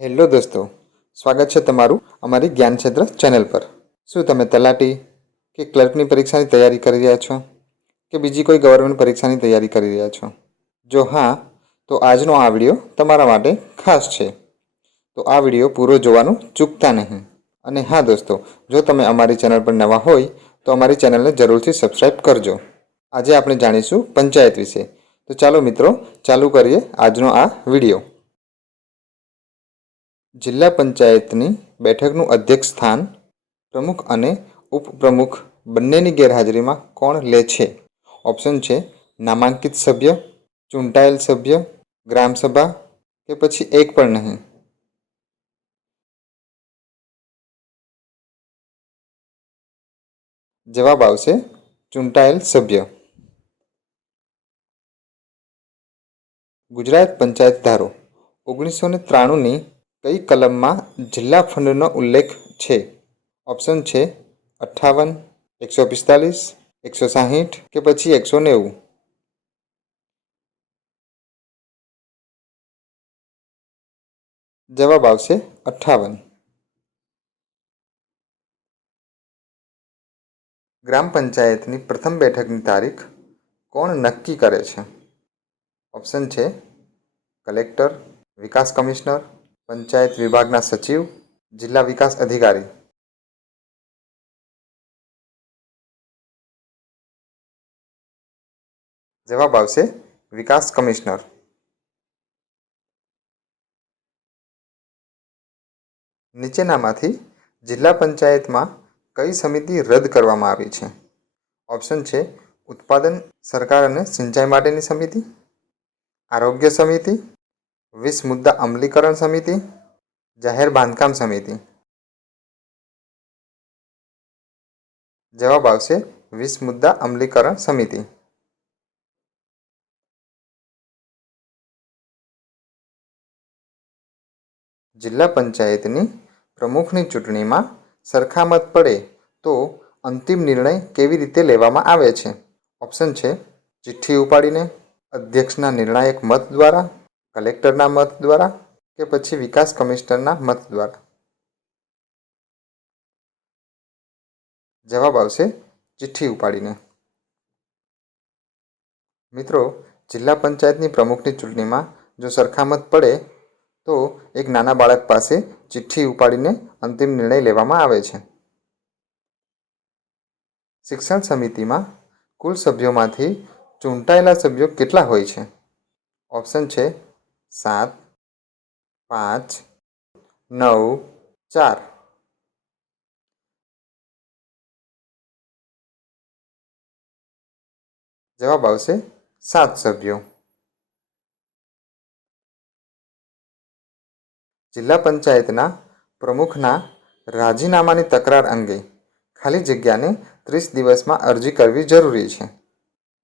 Hello દોસ્તો, સ્વાગત છે તમારું અમારી જ્ઞાન ક્ષેત્ર ચેનલ પર. શું તમે તલાટી કે ક્લર્કની પરીક્ષાની તૈયારી કરી રહ્યા છો કે બીજી કોઈ ગવર્મેન્ટ પરીક્ષાની તૈયારી કરી રહ્યા છો? જો હા, તો આજનો આ વિડીયો તમારા માટે ખાસ છે. તો આ વિડીયો પૂરો જોવાનું ચૂકતા નહીં. અને હા દોસ્તો, જો તમે અમારી ચેનલ પર નવા હોય તો અમારી ચેનલને જરૂરથી સબસ્ક્રાઈબ કરજો. આજે આપણે જાણીશું પંચાયત વિશે. તો ચાલો મિત્રો, ચાલુ કરીએ આજનો આ વિડીયો. જિલ્લા પંચાયતની બેઠકનું અધ્યક્ષ સ્થાન પ્રમુખ અને ઉપપ્રમુખ બંનેની ગેરહાજરીમાં કોણ લે છે? ઓપ્શન છે નામાંકિત સભ્ય, ચૂંટાયેલ સભ્ય, ગ્રામસભા કે પછી એક પણ નહીં. જવાબ આવશે ચૂંટાયેલ સભ્ય. ગુજરાત પંચાયત ધારો 1993ની કઈ કલમમાં જિલ્લા ફંડનો ઉલ્લેખ છે? ઓપ્શન છે 58, 145, 160 કે પછી 190. જવાબ આવશે 58. ગ્રામ પંચાયતની પ્રથમ બેઠકની તારીખ કોણ નક્કી કરે છે? ઓપ્શન છે કલેક્ટર, વિકાસ કમિશનર, પંચાયત વિભાગના સચિવ, જિલ્લા વિકાસ અધિકારી. જવાબ આવશે વિકાસ કમિશનર. નીચેનામાંથી જિલ્લા પંચાયતમાં કઈ સમિતિ રદ કરવામાં આવી છે? ઓપ્શન છે ઉત્પાદન, સરકાર અને સિંચાઈ માટેની સમિતિ, આરોગ્ય સમિતિ, 20 મુદ્દા અમલીકરણ સમિતિ, જાહેર બાંધકામ સમિતિ. જવાબ આવશે 20 મુદ્દા અમલીકરણ સમિતિ. જિલ્લા પંચાયતની પ્રમુખની ચૂંટણીમાં સરખામત પડે તો અંતિમ નિર્ણય કેવી રીતે લેવામાં આવે છે? ઓપ્શન છે ચિઠ્ઠી ઉપાડીને, અધ્યક્ષના નિર્ણાયક મત દ્વારા, કલેક્ટરના મત દ્વારા કે પછી વિકાસ કમિશનરના મત દ્વારા. જવાબ આવશે ચિઠ્ઠી ઉપાડીને. મિત્રો, જિલ્લા પંચાયતની પ્રમુખની ચૂંટણીમાં જો સરખામત પડે તો એક નાના બાળક પાસે ચિઠ્ઠી ઉપાડીને અંતિમ નિર્ણય લેવામાં આવે છે. શિક્ષણ સમિતિમાં કુલ સભ્યોમાંથી ચૂંટાયેલા સભ્યો કેટલા હોય છે? ઓપ્શન છે 7, 5, 9, 4. જવાબ આવશે 7 સભ્યો. જિલ્લા પંચાયતના પ્રમુખના રાજીનામાની તકરાર અંગે ખાલી જગ્યાને 30 દિવસમાં અરજી કરવી જરૂરી છે.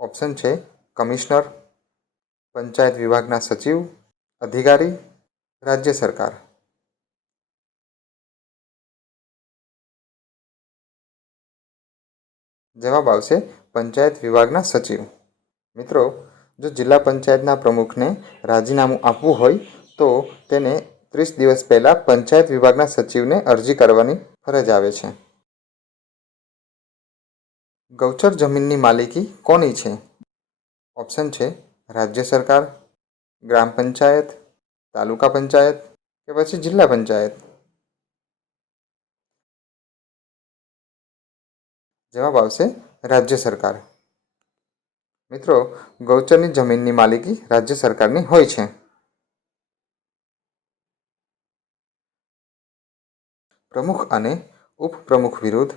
ઓપ્શન છે કમિશનર, પંચાયત વિભાગના સચિવ, અધિકારી, રાજ્ય સરકાર. જવાબ આવશે પંચાયત વિભાગના સચિવ. મિત્રો, જો જિલ્લા પંચાયતના પ્રમુખને રાજીનામું આપવું હોય તો તેને 30 દિવસ પહેલાં પંચાયત વિભાગના સચિવને અરજી કરવાની ફરજ આવે છે. ગૌચર જમીનની માલિકી કોની છે? ઓપ્શન છે રાજ્ય સરકાર, ગ્રામ પંચાયત, તાલુકા પંચાયત કે પછી જિલ્લા પંચાયત. જવાબ આવશે રાજ્ય સરકાર. મિત્રો, ગૌચરની જમીનની માલિકી રાજ્ય સરકારની હોય છે. પ્રમુખ અને ઉપપ્રમુખ વિરુદ્ધ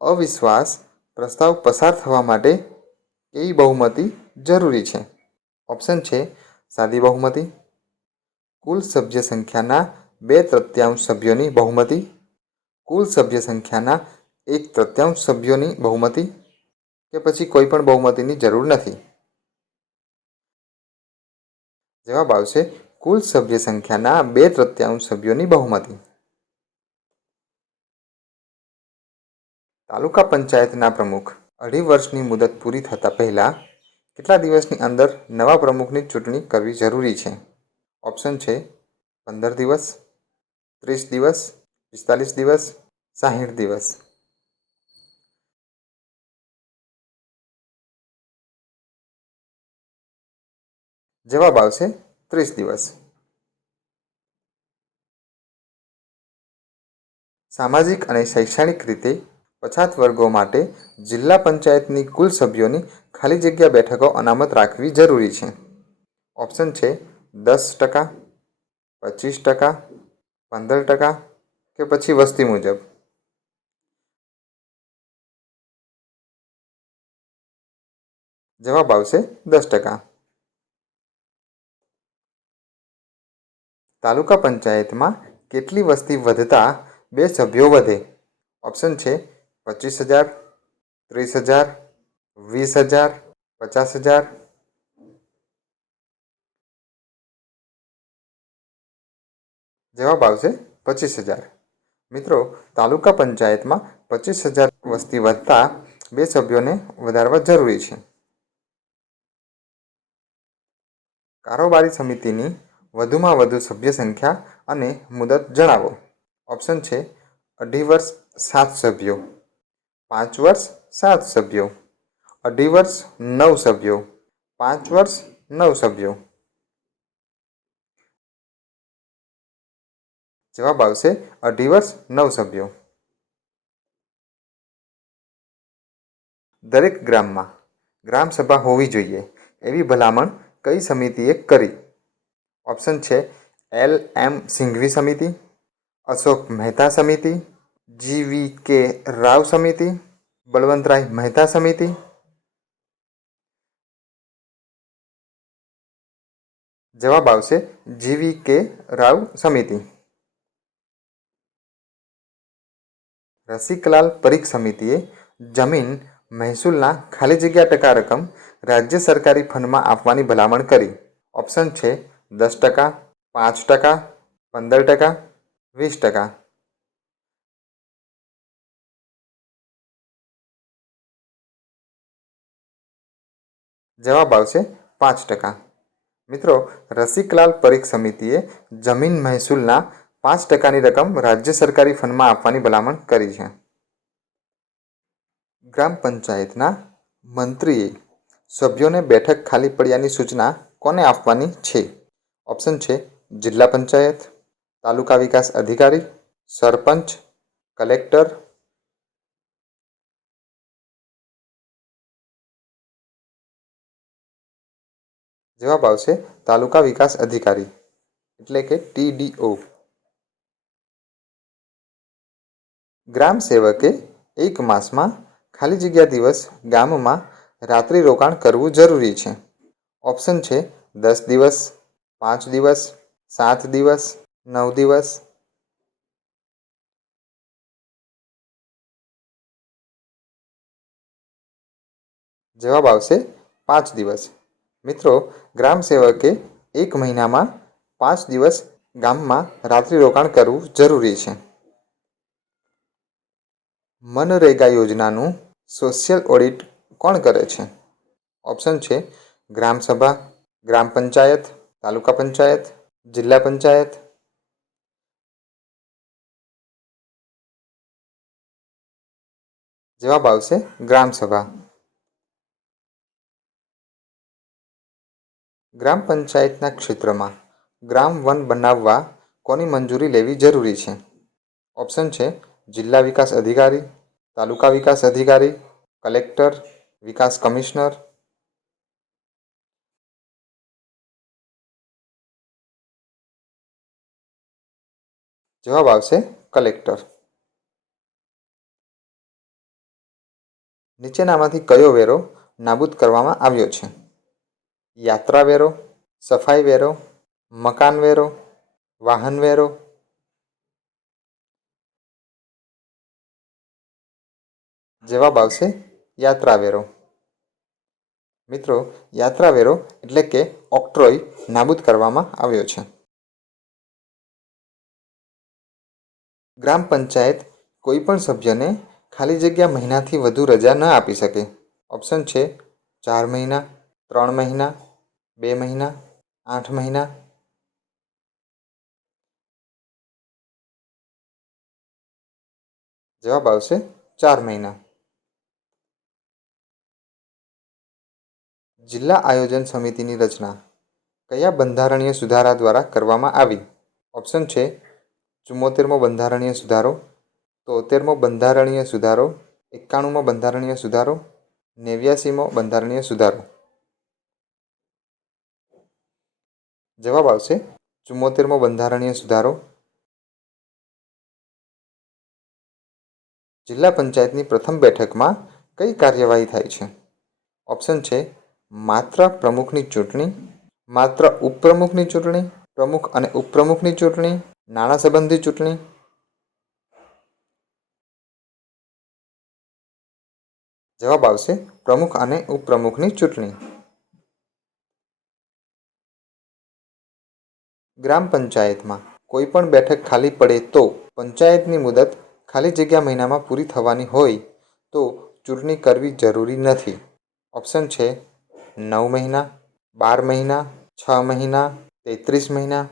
અવિશ્વાસ પ્રસ્તાવ પસાર થવા માટે કેવી બહુમતી જરૂરી છે? ઓપ્શન છે સાદી બહુમતી, કુલ સભ્ય સંખ્યાના 2/3 સભ્યોની બહુમતી, કુલ સભ્ય સંખ્યાના 1/3 સભ્યોની બહુમતી કે પછી કોઈ પણ બહુમતીની જરૂર નથી. જવાબ આવશે કુલ સભ્ય સંખ્યાના 2/3 સભ્યોની બહુમતી. તાલુકા પંચાયતના પ્રમુખ 2.5 વર્ષની મુદત પૂરી થતાં પહેલાં કેટલા દિવસની અંદર નવા પ્રમુખની ચૂંટણી કરવી જરૂરી છે? ઓપ્શન છે 15 દિવસ, 30 દિવસ, 45 દિવસ, 60 દિવસ? જવાબ આવશે 30 દિવસ. સામાજિક અને શૈક્ષણિક રીતે પછાત વર્ગો માટે જિલ્લા પંચાયતની કુલ સભ્યોની ખાલી જગ્યા બેઠકો અનામત રાખવી જરૂરી છે. ઓપ્શન છે 10%, 25%, 15% કે પછી વસ્તી મુજબ. જવાબ આવશે 10%. તાલુકા પંચાયતમાં કેટલી વસ્તી વધતા 2 સભ્યો વધે? ઓપ્શન છે 25,000, 30,000, 20,000, 50,000. જવાબ આવશે 25,000. મિત્રો, તાલુકા પંચાયતમાં 25,000 વસ્તી વધતા 2 સભ્યોને વધારવા જરૂરી છે. કારોબારી સમિતિની વધુમાં વધુ સભ્ય સંખ્યા અને મુદત જણાવો. ઓપ્શન છે 2.5 વર્ષ 7 સભ્યો, 5 વર્ષ 7 સભ્યો, 2.5 વર્ષ 9 સભ્યો, 5 વર્ષ 9 સભ્યો. જવાબ આવશે 2.5 વર્ષ 9 સભ્યો. દરેક ગ્રામમાં ગ્રામસભા હોવી જોઈએ એવી ભલામણ કઈ સમિતિએ કરી? ઓપ્શન છે LM સિંઘવી સમિતિ, અશોક મહેતા સમિતિ, GVK રાવ સમિતિ, બળવંતરાય મહેતા સમિતિ. જવાબ આવશે GVK રાવ સમિતિ. રસિકલાલ પરીખ સમિતિએ જમીન મહેસૂલના ખાલી જગ્યા ટકા રકમ રાજ્ય સરકારી ફંડમાં આપવાની ભલામણ કરી. ઓપ્શન છે 10%, 5%, 15%, 20%. જવાબ આવશે 5%. મિત્રો, રસિકલાલ પરીખ સમિતિએ જમીન મહેસૂલના 5%ની રકમ રાજ્ય સરકારી ફંડમાં આપવાની ભલામણ કરી છે. ગ્રામ પંચાયતના મંત્રીએ સભ્યોને બેઠક ખાલી પડ્યાની સૂચના કોને આપવાની છે? ઓપ્શન છે જિલ્લા પંચાયત, તાલુકા વિકાસ અધિકારી, સરપંચ, કલેક્ટર. જવાબ આવશે તાલુકા વિકાસ અધિકારી એટલે કે TDO. ગ્રામ સેવકે 1 માસમાં ખાલી જગ્યા દિવસ ગામમાં રાત્રિ રોકાણ કરવું જરૂરી છે. ઓપ્શન છે 10 દિવસ, 5 દિવસ, 7 દિવસ, 9 દિવસ. જવાબ આવશે 5 દિવસ. મિત્રો, ગ્રામ સેવકે 1 મહિનામાં 5 દિવસ ગામમાં રાત્રિ રોકાણ કરવું જરૂરી છે. મનરેગા યોજનાનું સોશિયલ ઓડિટ કોણ કરે છે? ઓપ્શન છે ગ્રામસભા, ગ્રામ પંચાયત, તાલુકા પંચાયત, જિલ્લા પંચાયત. જવાબ આવશે ગ્રામસભા. ગ્રામ પંચાયતના ક્ષેત્રમાં ગ્રામ વન બનાવવા કોની મંજૂરી લેવી જરૂરી છે? ઓપ્શન છે જિલ્લા વિકાસ અધિકારી, તાલુકા વિકાસ અધિકારી, કલેક્ટર, વિકાસ કમિશનર. જવાબ આવશે કલેક્ટર. નીચેનામાંથી કયો વેરો નાબૂદ કરવામાં આવ્યો છે? યાત્રા વેરો, સફાઈ વેરો, મકાન વેરો, વાહન વેરો. જવાબ આવશે યાત્રા વેરો. મિત્રો, યાત્રા વેરો એટલે કે ઓક્ટ્રોય નાબૂદ કરવામાં આવ્યો છે. ગ્રામ પંચાયત કોઈ પણ સભ્યને ખાલી જગ્યા મહિનાથી વધુ રજા ન આપી શકે. ઓપ્શન છે 4 મહિના, 3 મહિના, 2 મહિના, 8 મહિના. જવાબ આવશે 4 મહિના. જિલ્લા આયોજન સમિતિની રચના કયા બંધારણીય સુધારા દ્વારા કરવામાં આવી? ઓપ્શન છે 74મો બંધારણીય સુધારો, 73મો બંધારણીય સુધારો, 91મો બંધારણીય સુધારો, 89મો બંધારણીય સુધારો. જવાબ આવશે 74મો બંધારણીય સુધારો. જિલ્લા પંચાયતની પ્રથમ બેઠકમાં કઈ કાર્યવાહી થાય છે? ઓપ્શન છે માત્ર પ્રમુખની ચૂંટણી, માત્ર ઉપપ્રમુખની ચૂંટણી, પ્રમુખ અને ઉપપ્રમુખની ચૂંટણી, નાણાં સંબંધી ચૂંટણી. જવાબ આવશે પ્રમુખ અને ઉપપ્રમુખની ચૂંટણી. ગ્રામ પંચાયતમાં કોઈ પણ બેઠક ખાલી પડે તો પંચાયતની મુદત ખાલી જગ્યા મહિનામાં પૂરી થવાની હોય તો ચૂંટણી કરવી જરૂરી નથી. ઓપ્શન છે 9 મહિના, 12 મહિના, 6 મહિના, 33 મહિના.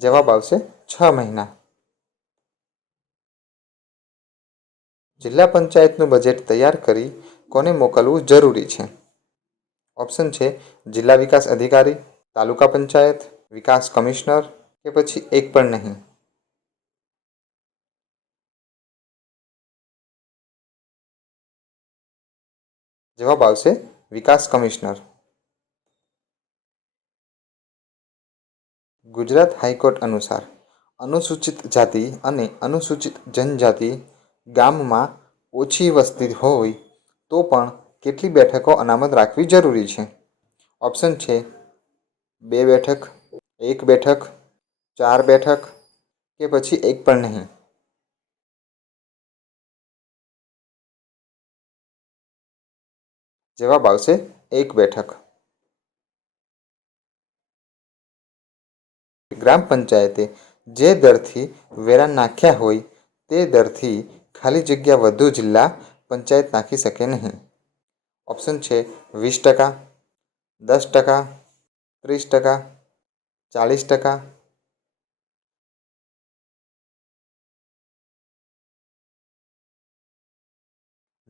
જવાબ આવશે 6 મહિના. જિલ્લા પંચાયતનું બજેટ તૈયાર કરી કોને મોકલવું જરૂરી છે? ઓપ્શન છે જિલ્લા વિકાસ અધિકારી, તાલુકા પંચાયત, વિકાસ કમિશનર કે પછી એક પણ નહીં. જવાબ આવશે વિકાસ કમિશનર. ગુજરાત હાઈકોર્ટ અનુસાર અનુસૂચિત જાતિ અને અનુસૂચિત જનજાતિ ગામમાં ઓછી વસ્તી હોય તો પણ કેટલી બેઠકો અનામત રાખવી જરૂરી છે? ઓપ્શન છે 2 બેઠક, 1 બેઠક, 4 બેઠક કે પછી એક પણ નહીં. જવાબ આવશે 1 બેઠક. ગ્રામ પંચાયતે જે દરથી વેરા નાખ્યા હોય તે દરથી ખાલી જગ્યા વધુ જિલ્લા પંચાયત નાખી શકે નહીં. ઓપ્શન છે 20%, 10%, 30%, 40%.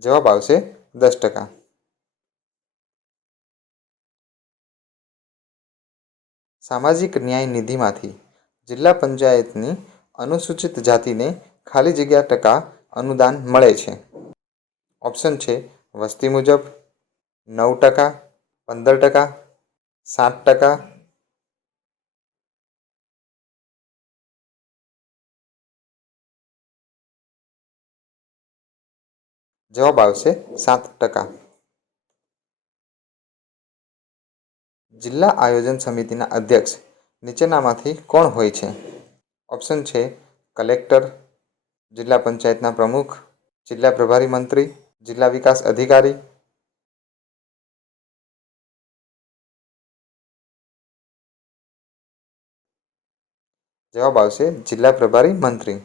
જવાબ આવશે 10%. સામાજિક ન્યાય નિધિમાંથી જિલ્લા પંચાયતની અનુસૂચિત જાતિને ખાલી જગ્યા ટકા અનુદાન મળે છે? ઓપ્શન છે વસ્તી મુજબ, 9%, 15%, 7%. જવાબ આવશે 7%. જિલ્લા આયોજન સમિતિના અધ્યક્ષ નીચેનામાંથી કોણ હોય છે? ઓપ્શન છે કલેક્ટર, જિલ્લા પંચાયતના પ્રમુખ, જિલ્લા પ્રભારી મંત્રી, જિલ્લા વિકાસ અધિકારી. જવાબ આવશે જિલ્લા પ્રભારી મંત્રી.